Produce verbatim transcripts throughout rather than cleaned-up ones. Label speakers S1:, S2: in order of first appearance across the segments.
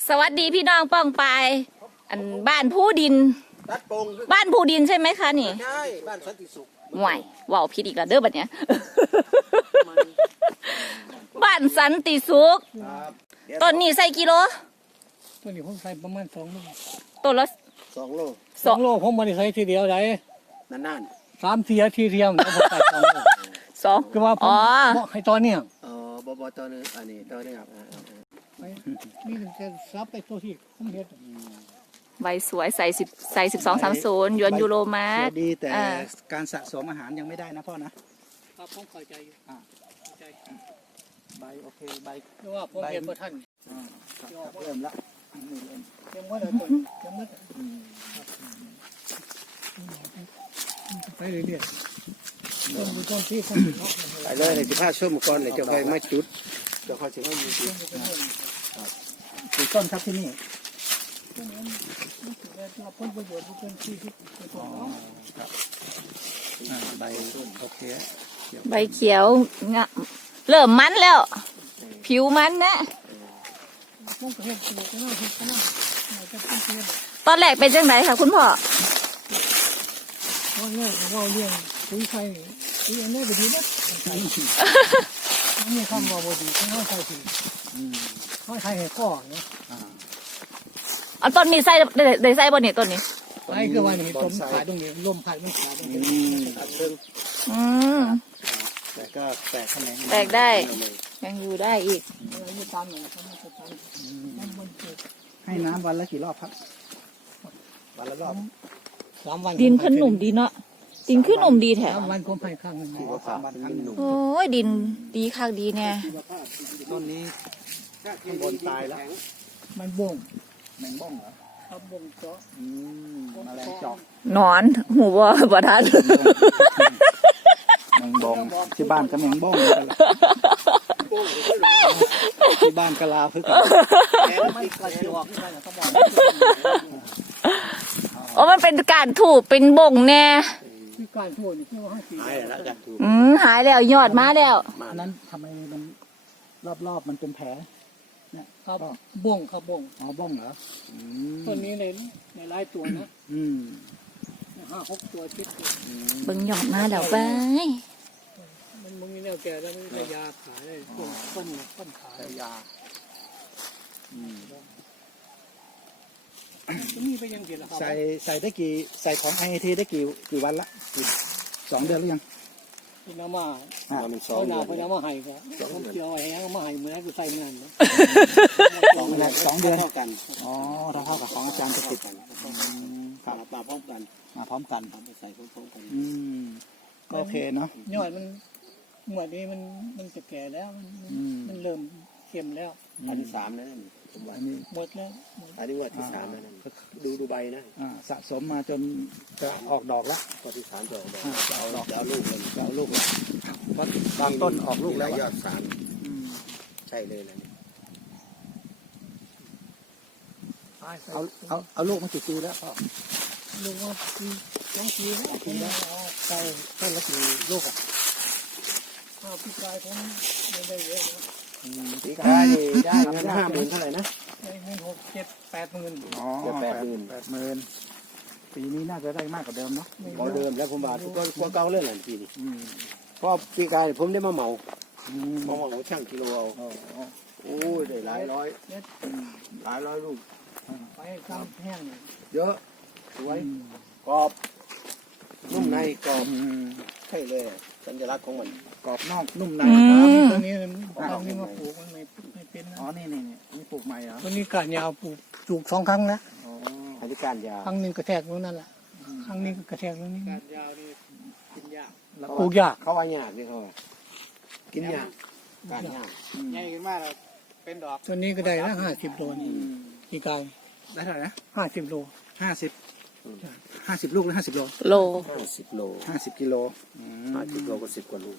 S1: สวัสดีพี่น้องป้องปายอันบ้านผู้ดินบ้านผู้ดินใช่ไหมคะนี่
S2: ใช่บ้านสันติสุข
S1: ห่วยว่าวผิดอีกแล้วเด้อบัดเนี้ยบ้านสันติสุขต้นนี้ใส่กิโล
S3: ต้นนี้ผมใส่ประมาณสองโล
S1: ต้นละ
S2: สองโล
S3: สองโลผมไม่ได้ใส่ทีเดียวได้
S2: นาน
S3: สามสี่อาทิตย์เทียมแล้วผมใส่สองโล
S1: สอง
S3: คือว่าผมบอกให้ตอนเนี้ย
S2: อ๋อบอบตอนนี้อันนี้ตอนนี้ครับ
S3: นี่จะซับไปตัวที่ผมเห็น
S1: ใบสวยใส่สิบใส่สิบสองสามศูนย์ยวนยูโรมาร์
S4: ดีแต่การสะสมอาหารยังไม่ได้นะพ่อนะครับ
S3: ผมเข้าใจอยู่ใจ
S4: ใบโอเคใบ
S3: เพราะว่าผมเห็นว่าท่าน
S4: เริ่มแล้ว
S3: ยังไม่เลยยังไม่ไปเรื่อยๆต้นต้นที่คน
S2: ไปเลยในสิบห้าชั่วโมงก่อนเลยจะไปไม่จุดจะคอยสิบห้ามีจุด
S4: กี่ต้นครับที่นี่ใบโอเค
S1: ใบเขียวงะเริ่มมันแล้วผิวมันนะตอนแรกเป็นจังไหนคะคุณพ่อ
S3: ตอนแรกเราเลี้ยงปุ๋ยไข่ปุ๋ยอันนี้ไปดีนะนี่คำว่าบดีเขาใส่ถุงเขาใส่ให้พ่อเนาะ
S1: อันต้นนี้ใส่ได้ใส่บนนี่ต้นนี้
S3: ใส่คือว่านี่ต้นขายตรงนี้ลมพัดมันขาตรงนี้
S1: อืม
S4: แต่ก็แตกแขนง
S1: แตกได้ยังอยู่ได้อีก
S4: ให้น้ำวันละกี่รอบครับวันละรอบ
S3: สามวัน
S1: ดินขึ้นหนุ่มดีเนาะดินขึ้นหนุ่มดีแถว
S3: วันผมให้ข้างนึง
S4: สามวันครั้งหนึ่ง
S1: โอ้ยดินดีคักดีแน่
S4: ต้นนี้ข้างบนตายแล้ว
S3: มันบ่ง
S4: แมงบ้องเหรอ
S3: ครับบ่งเจาะ
S4: อืมแมลงจอก
S1: นอนหูบ่บ่ทัน
S4: แมงบ้องที่บ้านก็แมงบ้องที่บ้านกะลาพึ่ง
S1: โอ้มันเป็นการถูกเป็นบ่งแน่
S3: การถูกนี่คือว่า
S2: หายแล้วจ้ะ
S1: อืมหายแล้วยอดมาแล้ว
S4: นั้นทำไมมันรอบๆมันเป็นแผล
S3: เนี่ยครับบ่งครับบ่ง
S4: อ๋อบ้องเหรอ
S3: ต้นนี้ในในหลายตัวนะ
S4: อืม
S3: ห้าหกตัวเจ็ดตัว
S1: เบิ่งยอดมาแล้วไป
S3: มันมึงมีแนวแก่แล้วมันยาขายได้ต้นต้นต้นขาย
S4: ยาอืม
S3: มีไปยังเดียวละครับ
S4: ใส่ใส่ได้กี่ใส่ของไอเอทีได้กี่กี่วันละสองเดือนหรือยัง
S3: พี่น้ำมา
S2: มามีสอง
S3: เดือนพี่น้ำมาให้ก็ผมเกี่ยวไอ้แห้งมาให้เหมือนกูใส่เงิน
S4: สองสองเดือนกันอ๋อเท่ากับของอาจารย์จะติดกัน
S2: มามาพร้อมกัน
S4: มาพร้อมกัน
S2: ใส่พร้อมกัน
S4: อืมโอเคเนาะ
S3: ยอดมันเหมือนนี้มันมันจะแก่แล้วมันมันเริ่มเค็มแล้ว
S2: อันที่สามนะ
S4: อันนี้
S3: หมดแล้ว
S2: อันนี้ว่าที่สามนะดูดูใบนะ
S4: สะสมมาจนจะออกดอกแล้ว
S2: ก็ที่สามจะออกดอกจะเอาจะเอาลูกเลย
S4: จะเอาลูกแล้วเพราะบางต้นออกลูกแล้ว
S2: ยอดสามใช่เลยนะ
S4: เอาเอาเอาลูกมากี่ปีแล้วพ่อ
S3: ลูกว่าปีสองปีแล้ว
S4: ปีแล้วใช่ต้นละกี่ลูกอ่ะ
S3: ข้าวพี่ชายผมไม่ได้เยอะนะ
S2: ปีกายได้เงินห้าหมื่นเท่าไหร่นะ
S3: ได้หกเจ็ดแปดหมื่น
S4: อ๋อแปดหมื่นแปดหมื่นปีนี้น่าจะได้มากกว่าเดิมเนาะ
S2: กว่าเดิมแล้วผมว่าก็กว่าเก่าเรื่องอะไรปีนี้เพราะปีกายผมได้มาเหมามาเหมาช่างกิโลเอาโอ้ยได้หลายร้อยหลายร้อยลูก
S3: ไปข้าวแห้ง
S2: เยอะสวยกรอบนุ่มในกรอบใช่เลยสัญลักษณ์ของมัน
S4: กรอบนอกนุ่มใน
S3: ตัวนี้ตัวนี้มาปลูกมันไม่ไม่เป็น
S4: อ๋อนี่นี่นี่ปลูกใหม่เหรอ
S3: ตัวนี้การยาวปลูกปลูกสองครั้งนะ
S2: อ๋ออันนี้การยาว
S3: ครั้งหนึ่งกระแทกตรงนั้นแหละครั้งนี้กระแทกตรงนี้
S2: การยาวนี่กินยาก
S3: ปลูกยาก
S2: เขาว่ายากนี่เขากินยากการยาก
S4: ใหญ่ขึ้นมากเลยเป็นดอก
S3: ตัวนี้ก็ได้ละห้าสิบโลนี่ปีกาย
S4: ได้เท่าไหร่นะ
S3: ห้าสิบโล
S4: ห้าสิบห้าสิบลูกหรือห้าสิบโล
S1: โล
S2: ห้าสิบโล
S4: ห้าสิบกิโล
S2: ห้าสิบโลก็สิบกว่าลูก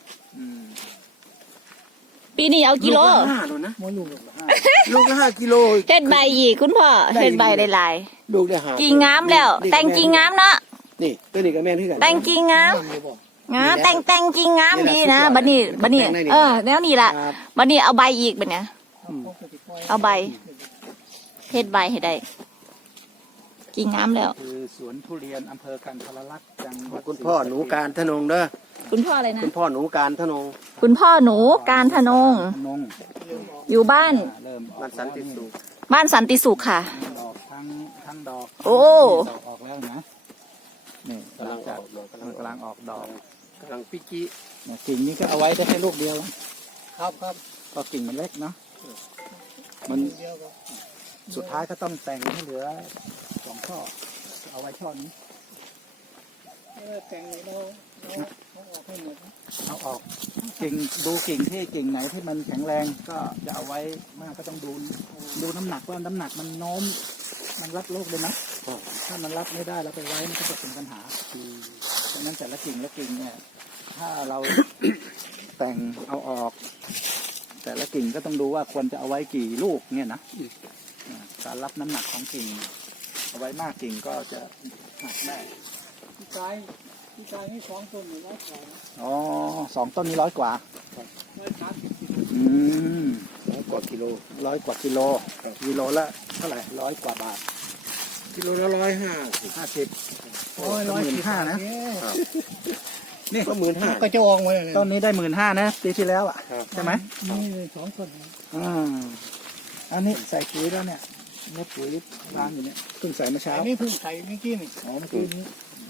S1: ปีนี้เอากิโล
S4: ห้าโลนะ
S3: มอลูก
S2: ลูกละห้ากิโล
S1: เฮ็ดใบอีกคุณพ่อเฮ็ดใบหลาย
S2: ๆลูกได้ห้า
S1: กิ่งงามแล้วแต่งกิ่งงามเนาะ
S2: นี่ตัวนี้ก็แม่นที่กัน
S1: แต่งกิ่งงามงามแต่งแต่งกิ่งงามดีนะบัดนี้บัดนี้เออแล้วนี่ล่ะบัดนี้เอาใบอีกบัดเนี้ยเอาใบเพชรใบให้ได้กิ่งงามแล้ว
S4: คือสวนทุเรียนอำเภอกันทรลักษณ์จังหวัด
S2: คุณพ่อหนูการธนงเด้อ
S1: คุณพ่ออะไรนะ
S2: คุณพ่อหนูการธนง
S1: คุณพ่อหนูการทนง
S4: นง
S1: อยู่บ้าน
S4: เริ่มออก
S2: บ้านสันติสุข
S1: บ้านสันติสุขค่ะ
S4: ดอกทั้งทั้งดอก
S1: โอ้
S4: ดอกออกแล้วนะนี่กำลังจะกำลังออกดอก
S2: กำลังปิจิ
S4: เนี่ยกิ่งนี้ก็เอาไว้ได้แค่ลูกเดียว
S3: ครับครับ
S4: เพราะกิ่งมันเล็กเนาะมัน
S3: เดียวก็
S4: สุดท้ายก็ต้องแต่งให้เหลือสองช่อเอาไว้ช่อนี้
S3: เออแต่งเราเราเอาออกให้หมดนะ
S4: เอาออกกิ่งดูกิ่งที่กิ่งไหนที่มันแข็งแรงก็จะเอาไว้มากก็ต้องดูดูน้ำหนักว่าน้ำหนักมันโน้มมันรับโรคได้ไหมถ้ามันรับไม่ได้แล้วไปไว้มันก็จะเป็นปัญหาดังนั้นแต่ละกิ่งละกิ่งเนี่ยถ้าเรา แต่งเอาออก แต่ละกิ่งก็ต้องดูว่าควรจะเอาไว้กี่ลูกเนี่ยนะอ่าการรับน้ำหนักของกิ่ง เอาไว้มากกิ่งก็จะหักได้
S3: พี่ชายพี่ชายนี่สองต้นหนึ่งร้อยกว่านะ
S4: อ๋อสองต้นนี้ร้อยกว่า
S3: ร้อยสามสิบ
S4: อืม
S2: ร้อยกว่ากิโล
S4: ร้อยกว่ากิโลกิโลละเท่าไหร่ร้อยกว่าบาท
S2: กิโลละร้อยห้า
S4: ห้าสิบ
S3: โอ้ยร้อย
S4: หมื่น
S3: สิบ
S4: ห้านะ นี่
S2: ก็หมื่นห้า
S3: ก็จะออกมาเลย
S4: ต้นนี้ได้หมื่นห้านะปีที่แล้วอ่ะ
S2: ครับ
S4: ใช่ไหม
S3: นี่เลยสองต้นนะ
S4: อ่าอันนี้ใส่ปุ๋ยแล้วเนี่ยเม็ดปุ๋ยล้างอยู่เนี่ยเพิ่งใส่เมื่อเช้า
S3: อันนี้เพิ่งใส่เมื่อกี้นี่
S4: อ๋อเมื่อกี้นี้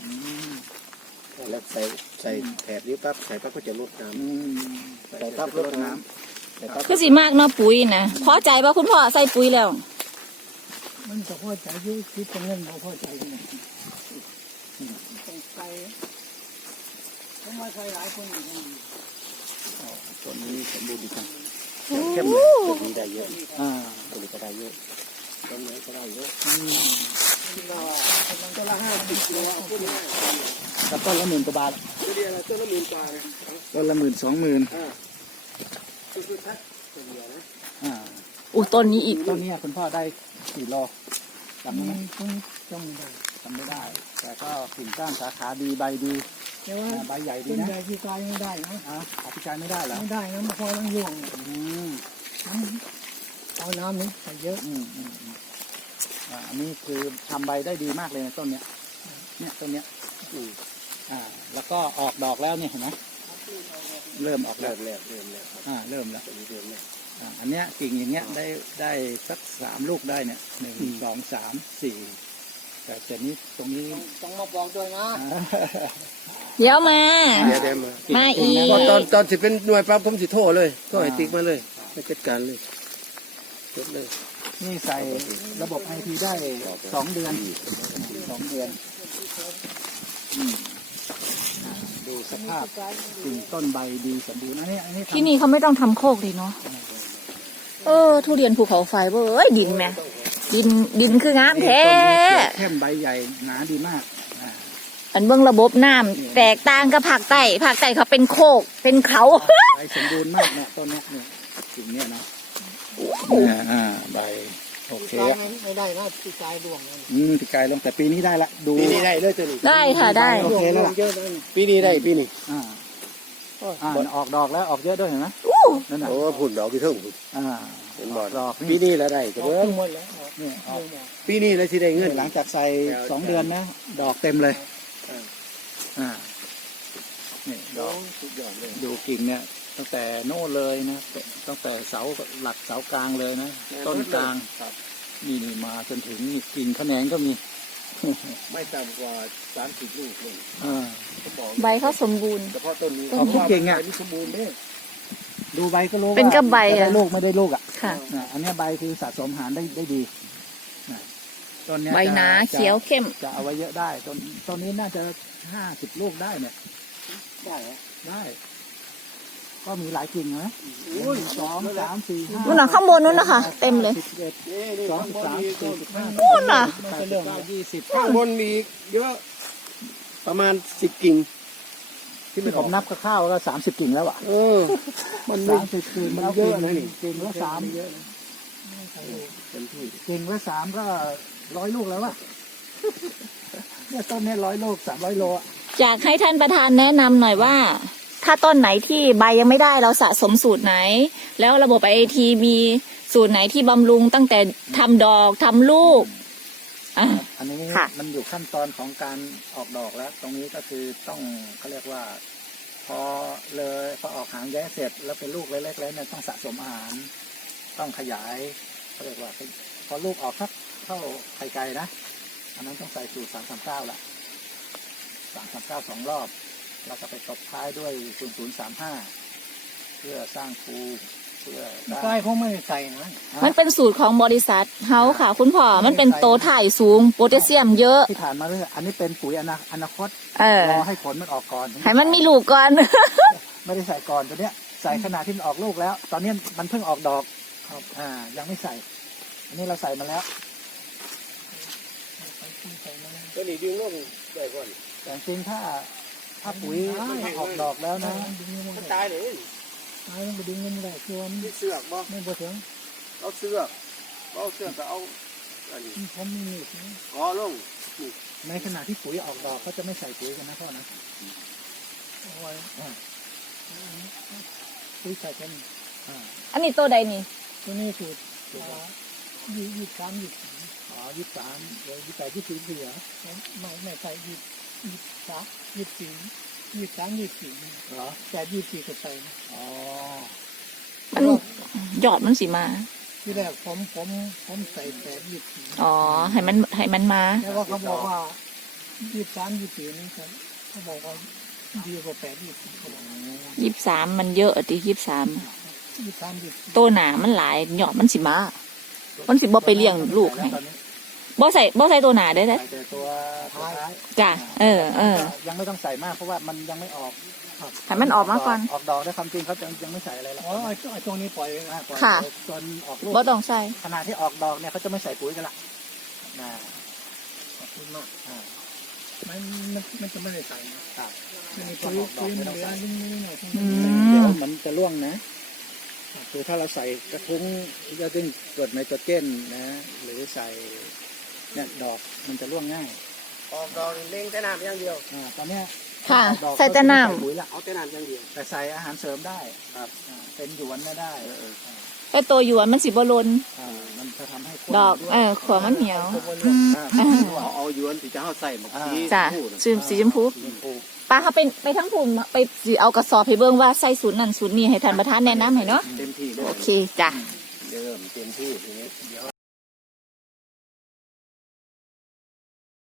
S2: แล้วใส่ใส่แถบนี้ปั๊บใส่ปั๊บก็จะลดน้
S4: อืม
S2: ำใส่ปั๊บลดน้ำใส่ปั๊บ
S1: คือสีมากเนาะปุ๋ยนะพอใจป่ะคุณพ่อใส่ปุ๋ยแล้ว
S3: มันจะพอใจอยุ่คิดตรงนั้นเราพอใจกันเนี่ยต้องใส่ต้องมาใส่หลายคนอยู่นี่
S4: ต้นนี้สมบูรณ์ดีจัง
S2: เข้มเลยตัวนี้ได้เยอะ
S4: อ่า
S2: ตัวนี้ก็ได้เยอะต้นนี้ก็ได้เยอะ
S4: อืม
S3: เรากำลังจะละห้าสิบกิโลเอาขึ้นมา
S4: แล้วต้นละหมื่นกว่าบาท
S2: ตัวเดียวต้นละหมื่นกว่าเลย
S4: ต้นละหมื่นสองหมื่น
S2: อ่าคือทักตัวเดียวนะ
S4: อ่า
S1: อู้ต้นนี้อีก
S4: ต้นนี้คุณพ่อได้กี่โลจำได้ไหม
S3: ต้องต้องได้
S4: จำไม่ได้ แต่ก็กิ่งก้านสาขาดีใบดี
S3: แต่ว่า
S4: อ่าใบใหญ่ดี
S3: เป็น
S4: นะ
S3: ใหญ่ที่กายไม่ได้นะ
S4: อ่ะอภิชัยไม่ได้เหรอ
S3: ไม่ได้นะมันพอต้องย่วง
S4: อืม
S3: น้ำเอาน้ำนี่ใส่เยอะ
S4: อืมอืมอืมอ่าอันนี้คือทำใบได้ดีมากเลยนะต้นเนี้ยเนี่ยต้นเนี้ย
S2: อืม
S4: อ่า แล้วก็ออกดอกแล้วเนี่ยเห็นไหมเริ่มออกแล้
S2: เริ่
S4: ว
S2: มแล้วเริ่มแล้วครับ
S4: อ่าเริ่มแล้ว
S2: ตัวนี้เริ่มแล้ว
S4: อ่าอันเนี้ยกิ่งอย่างเงี้ยได้ได้สักสามลูกได้เนี่ยหนึ่ง
S2: อืม
S4: สองสามสี่แต่แต่นี้ตรงนี้
S3: ต้องมาบอกด้วยนะ
S4: อ่า
S1: เดี๋ยวมา
S2: เดี๋ยวเดี๋ยวมา
S1: มาอีก
S2: ตอนตอนตอนสิเป็นหน่วยปั๊บผมสิโทรเลยโทรให้ติ๊กมาเลยให้จัดการเลยจดเลย
S4: นี่ใส่ระบบไอทีได้สองเดือนสองเดือนอืมอ่าดูสภาพกิ่งต้นใบดีสมบูรณ์อันนี้อันนี้ทำ
S1: ที่นี่เขาไม่ต้องทำโคกเลยเนาะเออ ทุเรียนภูเขาไฟเว้ยดินแม่ดินดินคืองามแท้
S4: เข้มใบใหญ่หนาดีมากอ่า
S1: อันเบื้องระบบน้ำแตกต่างกับภาคใต้ภาคใต้เขาเป็นโคกเป็นเขา
S4: ใบสมบูรณ์มากเนี่ยต้นเนี้ยเนี่ยกิ่งเนี้ยเนาะเนี่ยอ่าใบโอเค
S3: กาย
S4: อะ
S3: ไม่ไม่ได้นะพี่กายดวงเลย
S4: อืมพี่กายลงแต่ปีนี้ได้ละดู
S2: ปีนี้ได้เลยตัวนี้
S1: ได้ค่ะได้
S4: โอเคแล้วล่ะ
S3: เยอะเลย
S2: ปีนี้ได้ปีนี้
S4: อ่าอ่าออกดอกแล้วออกเยอะด้วยเห็นไหมนั่นน่ะ
S2: โอ้ผุ่นดอกพี่เท่ง
S4: อ่า
S2: เห็นบ่
S4: ดอก
S2: ปี
S4: นี่
S2: นี้แล้วได้ก็
S3: อ
S2: เด้
S3: อ
S2: อก
S3: ทั้งหมดแล้ว
S4: เนี่ยออก
S2: ปีนี้แล้วสิได้เงิน
S4: หลังจากใส่สองเดือนนะ ดอกเต็มเลย อ่านี่ดอก
S2: สุดยอดเลย
S4: ดูกิ่งเนี่ย ตั้งแต่โน่นเลยนะตั้งแต่เสาหลักเสากลางเลยนะ ต้นกลาง
S2: ครับ
S4: นี่นี่มาจนถึงนี่กิ่งแขนงก็มี
S2: ไม่ต่ำกว่าสามสิบลูกเลย
S4: อ่า
S2: เขาบอก
S1: ใบเขาสมบูรณ์
S2: เฉพาะต้นนี้
S4: ของผู้เก่งอะ
S2: ใบนี่สมบูรณ์เนี่ย
S4: ดูใบก็รู้ว่า
S1: เป็นกับใบอะ
S4: ได้ลูกไม่ได้ลูกอ่ะ
S1: ค่ะ
S4: นะอันเนี้ยใบคือสะสมอาหารได้ได้ดีนะต้นเนี้ย
S1: ใบหนา
S4: จะ
S1: เขียวเข้ม
S4: จะเอาไว้เยอะได้ต้นต้นนี้น่าจะห้าสิบลูกได้เนี่ย
S2: ได้เหรอ
S4: ได้ ก็มีหลายกิ่งนะ
S2: โอ้ย
S4: สองสามสี่ห้า
S1: นู่นน่ะข้างบนนู้นนะคะเต็มเลย
S4: สิบเอ็ด
S2: นี่นี่
S4: สอง
S2: ข้างบ
S4: สิบ
S2: น
S4: สาม
S2: มี
S4: สี่สิบห้า
S1: นู่นน่ะ
S4: แปดสิบเก้ายี่สิบ
S2: ข้างบนมีอีกเยอะ ประมาณสิบกิ่ง
S4: ที่ผมนับคร่าวๆก็สามสิบกิ่งแล้วอ่ะ
S2: เออ มันไม่
S4: สามสิบกิ่ง
S2: มันเยอะนะนี่
S4: กิ่งละสาม
S2: เต็มที่
S4: กิ่งละสามก็ร้อยลูกแล้วอ่ะเนี่ยต้นเนี้ร้อยลูกสามร้อยโลอะ
S1: อยากให้ท่านประธานแนะนำหน่อยว่า ถ้าต้นไหนที่ใบยังไม่ได้เราสะสมสูตรไหน แล้วระบบไอทีมีสูตรไหนที่บำรุงตั้งแต่ทำดอกทำลูกอ่ะ
S4: อันนี้
S1: ค่ะ
S4: มันอยู่ขั้นตอนของการออกดอกแล้ว ตรงนี้ก็คือต้องเขาเรียกว่า พอเลยพอออกหางแย้เสร็จแล้วเป็นลูกเล็กๆแล้วเนี่ยต้องสะสมอาหาร ต้องขยายเขาเรียกว่า พอลูกออกสักเท่าไข่ไก่นะอันนั้นต้องใส่สูตรสามสามเก้าละสามสามเก้าสองรอบแล้วก็ไปตบท้ายด้วยศูนย์ศูนย์สามห้าเพื่อสร้างภูเพื่อได้
S3: ใช่ผมไม่ได้ใส่นะ
S1: มันเป็นสูตรของบริษัทเฮาค่ะ คุณพ่อมันเป็นโตถ่ายสูงโพแทสเซียมเยอะ
S4: ที่ผ่านมาเรื่อยอันนี้เป็นปุ๋ยอนาอนาคต
S1: เออ
S4: รอให้ผลมันออกก่อน
S1: ให้มันมีลูกก่อน
S4: ไม่ได้ใส่ก่อนตัวเนี้ยใส่ขณะที่มันออกลูกแล้ว ตอนนี้มันเพิ่งออกดอกครับอ่ายังไม่ใส่ อันนี้เราใส่มาแล้ว
S2: ตัวนี้ดึงลงได้ก่อน
S4: แต่จริงถ้าถ้าปุ๋ยออกดอกแล้วนะ
S2: มันตายเลย
S3: ตายมันก็ดึงเงินไม่ได้คือว่ามัน
S2: มีเสือกบ่
S3: ไม่บ่ถึง
S2: เอาเสือกเอาเสือกก็เอาอันนี้
S3: ผมมีมีดนะ
S2: กอลง
S4: ในขณะที่ปุ๋ยออกดอกก็จะไม่ใส่ปุ๋ยกันนะพ่อนะ
S3: เอาไว้
S4: อ่า
S3: ซื้อใส่เป็น
S4: อ่า
S1: อันนี้โตใดนี่
S3: ตัวนี้สูตรยี่ยี่สามยี่สี่
S4: อ๋อยี่สิบสามเดี๋ยวยี่สิบแปดยี่สิบสี่เหรอ
S3: ไม่ไม่ใส่ยี่ยี่สามยี่สี่ยี่สามยี่สี่
S4: เหรอ
S3: แต่ยี่สี่ก็ใส่
S4: อ๋อ
S1: มันยอดมันสิมา
S3: ที่แรกผมผมผมใส่แปดยี่สี่
S1: อ๋อ ให้มันให้มันมา
S3: แล้วก็เขาบอกว่ายี่สามยี่สี่นี่เขาเขาบอกว่าดีกว่าแปดยี่สี่เขาบอก
S1: ยี่สิบสามมันเยอะดิยี่สิบสาม
S3: ยี่สามยี่สี่
S1: โตหนามันหลายยอดมันสิมา มันสิบ่ไปเลี้ยงลูกให้
S4: ตอนนี้
S1: บ่ใส่บ่ใส่โตหนาได้เด้อ
S4: ใส่แต่ตัวท้าย
S1: จ้ะเออเออ
S4: ยังไม่ต้องใส่มากเพราะว่ามันยังไม่ออก
S1: ให้มันออกมาก่อน
S4: ออกดอกได้ความจริงเขาจะยังไม่ใส่อะไรหรอก
S3: อ๋อไอ้ไอ้ตรงนี้ปล่อยไว้
S4: อ่า
S3: นะ
S4: ปล่อย
S1: ค่ะ
S4: จนออกลูก
S1: บ่ต้องใส่
S4: ขณะที่ออกดอกเนี่ยเขาจะไม่ใส่ปุ๋ยกันละนะ
S3: ขอบคุณมาก
S4: อ่า
S3: มันมันมันจะไม่ได้ใส่นะครับ มันมีปุ๋ยปุ๋ยมันเหลือนิดนิดหน่อย
S1: อื
S4: เดี๋ยว
S1: ม
S4: มันจะร่วงนะคือถ้าเราใส่กระทุ้งจะดึงกรดไนโตรเจนนะ หรือใส่เนี่ยดอกมันจะร่วงง่าย
S2: ออกดอกเล่งแต่น้ำอย่างเดียว
S4: อ่าตอนเนี้ย
S1: ค่ะ
S4: ออกดอก
S1: ใส่แต่น้ำ
S4: ก็ไม่ใส่ปุ๋ยละ
S2: เอาแต่น้ำอย่างเดียว
S4: แต่ใส่อาหารเสริมได้ครับอ่าเป็นหยวนไม่ได้
S1: แต่โตหยวนมันสิบ่ลน
S4: อ่ามันจะทำให้
S1: ดอกเออขวมันเหนียว
S4: อ่า
S2: เอาเอายวนที่จะเอาใส่หมกชี
S1: จ้ะ
S2: พูด
S1: สีสีชมพู
S4: ชมพู
S1: ป้าเขาเป็นไปทั้งภูมิไปสิเอากระสอบให้เบิ่งว่าใส่สูตรนั่นสูตรนี้ให้ท่านประธานแนะนำให้เนาะ
S2: เต็มที่เลย
S1: โอเคจ้ะ
S2: เริ่มเต็มที่ทีนี้
S4: เดี๋ยว